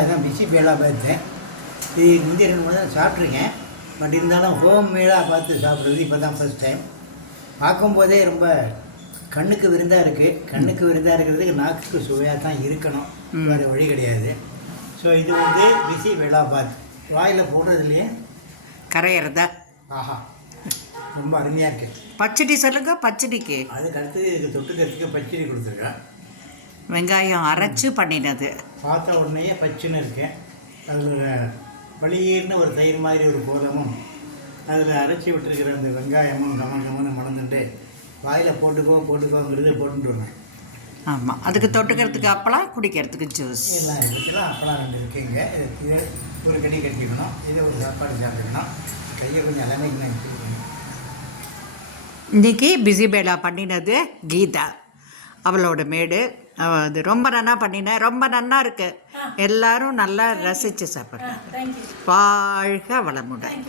அதான் PC Bela பார்த்தேன். இது முந்தைய 2 மூணு தான் சாப்பிட்ருக்கேன். பட் இருந்தாலும் ஹோம் மேடாக பார்த்து சாப்பிட்றது இப்போ தான் ஃபஸ்ட் டைம். பார்க்கும்போதே ரொம்ப கண்ணுக்கு விருந்தாக இருக்குது. கண்ணுக்கு விருந்தாக இருக்கிறதுக்கு நாக்குக்கு சுவையாக தான் இருக்கணும், வேறு வழி கிடையாது. ஸோ இது வந்து பிசி வேலாபாத் வாயில் போடுறதுலையே கரையிறதா. ஆஹா, ரொம்ப அருமையாக இருக்குது. பச்சடி சொல்லுங்க. பச்சடிக்கு அதுக்கு அடுத்து இதுக்கு தொட்டுக்கிறதுக்கு பச்சடி கொடுத்துருக்கேன். வெங்காயம் அரைச்சி பண்ணினது. பார்த்த உடனேயே பச்சுன்னு இருக்கேன். அதில் வழியீர்னு ஒரு தயிர் மாதிரி ஒரு கோலமும், அதில் அரைச்சி விட்டுருக்கிற அந்த வெங்காயமும் கமன்னு மணந்துட்டு வாயில் போட்டுக்கோங்கிறது போட்டுட்டு வரேன். ஆமாம், அதுக்கு தொட்டுக்கிறதுக்கு அப்பளம், குடிக்கிறதுக்கு ஜூஸ் எல்லாம் இருந்துச்சுலாம் அப்பளம் 2 இருக்குங்க. இது ஒரு கடி கட்டிக்கணும், இது ஒரு சாப்பாடு சாப்பிடணும். கையை கொஞ்சம் அலமைக்கு நான் வச்சுக்கணும். இன்றைக்கி பிஸி பேலா பண்ணினது கீதா, அவளோட மேடு. அது ரொம்ப நன்னா பண்ணினேன், ரொம்ப நன்னா இருக்கு. எல்லாரும் நல்லா ரசித்து சாப்பிட்றேன். வாழ்க வளமுடன்.